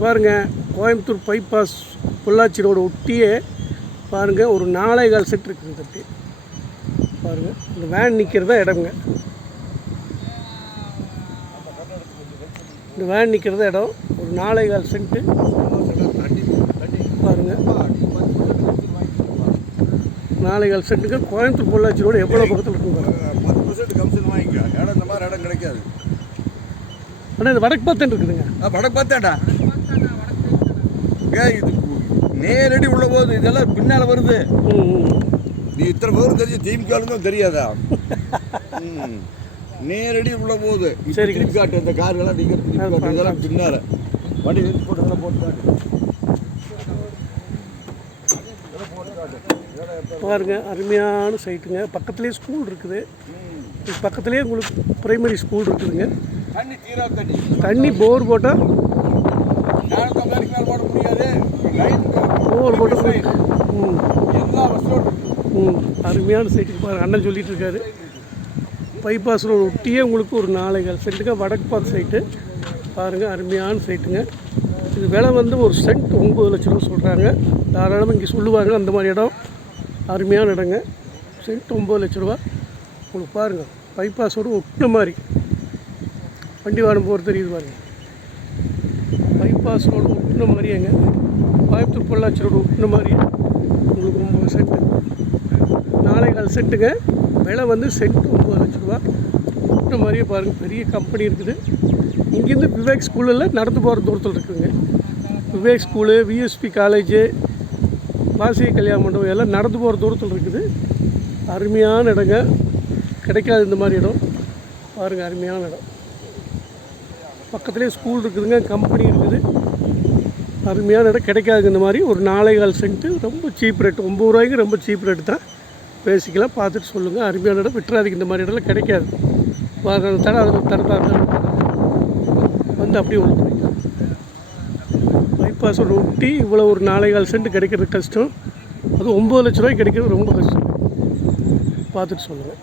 பாருங்கள், Coimbatore bypass Pollachi road ஒட்டியே பாருங்கள் ஒரு 4.25 சென்ட் இருக்குது. தட்டி பாருங்கள், இந்த வேன் நிற்கிறதா இடம்ங்க. இந்த வேன் நிற்கிறதா இடம் ஒரு 4.25 சென்ட்டு பாருங்கள். 4.25 சென்ட்டுக்கு கோயம்புத்தூர் பொள்ளாச்சி ரோடு எவ்வளோ பக்கத்தில் இருக்குங்க. 10% கமிஷன் வாங்கிக்க. இடம் இந்த மாதிரி இடம் கிடைக்காது. ஆனால் இது வடக்கு பார்த்தேன் இருக்குதுங்க. வடக்கு பார்த்தாடா இது நேரடி உள்ள போகுது. இதெல்லாம் பின்னால் வருது. நீ இத்தனை பேரும் தெரிஞ்சு திமுகலும் தெரியாதா? நேரடி உள்ள போகுது. சரி, திருப்பி காட்டு. இந்த கார்களெல்லாம் நீங்கள் இதெல்லாம் பின்னால் வண்டி நிறுத்தி போட்டு இதெல்லாம் போட்டு பாருங்க, அருமையான சைட்டுங்க. பக்கத்துலேயே ஸ்கூல் இருக்குது. பக்கத்துலேயே உங்களுக்கு பிரைமரி ஸ்கூல் இருக்குதுங்க. தண்ணி போர் போட்டால் போர் போட்டு அருமையான சைட்டுக்கு பாருங்கள். அண்ணன் சொல்லிட்டு இருக்காரு. பைபாஸ் ரோடு ஒட்டியே உங்களுக்கு ஒரு 4.25 சென்ட்டுங்க வடக்கு பார்த்து சைட்டு பாருங்கள். அருமையான சைட்டுங்க. இது விலை வந்து ஒரு சென்ட் 9 லட்ச ரூபா சொல்கிறாங்க. தாராளமாக இங்கே சொல்லுவாங்க. அந்த மாதிரி இடம் அருமையான இடங்க. சென்ட் 9 லட்ச ரூபா. உங்களுக்கு பாருங்கள், பைபாஸ் ரோடு ஒட்டின மாதிரி வண்டி வாரம் போகிறது தெரியுது பாருங்கள். பைபாஸ் ரோடு ஒட்டின மாதிரியேங்க. கோயம்புத்தூர் பொள்ளாச்சி ரோடு ஒட்டின மாதிரி உங்களுக்கு 9 சென்ட்டு 4.25 சென்ட்டுங்க. விலை வந்து சென்ட் 9 லட்ச ரூபா. ஒட்டின மாதிரியே பாருங்கள். பெரிய கம்பெனி இருக்குது. இங்கேருந்து விவேக் ஸ்கூலில் நடந்து போகிற தூரத்தில் இருக்குதுங்க. விவேக் ஸ்கூலு, விஎஸ்பி காலேஜு, வாசிய கல்யாண மண்டபம் எல்லாம் நடந்து போகிற தூரத்தில் இருக்குது. அருமையான இடங்க. கிடைக்காது இந்த மாதிரி இடம் பாருங்கள். அருமையான இடம். பக்கத்துலேயே ஸ்கூல் இருக்குதுங்க, கம்பெனி இருக்குது. அருமையான இடம். கிடைக்காதுங்க இந்த மாதிரி. ஒரு 4.25 சென்ட்டு ரொம்ப சீப் ரேட்டு. 9 ரூபாய்க்கு ரொம்ப சீப் ரேட்டு தான். பேசிக்கலாம், பார்த்துட்டு சொல்லுங்கள். அருமையான இடம். விட்டுறாதீங்க. இந்த மாதிரி இடம்லாம் கிடைக்காது. தடை அதில் தடுத்தாங்க வந்து அப்படியே உள்ள போய்ங்க. பைபாஸ் ரோடு ஒட்டி இவ்வளோ ஒரு 4.25 சென்ட் கிடைக்கிறது கஷ்டம். அது 9 லட்ச ரூபாய்க்கு கிடைக்கிறது ரொம்ப கஷ்டம். பார்த்துட்டு சொல்லுங்கள்.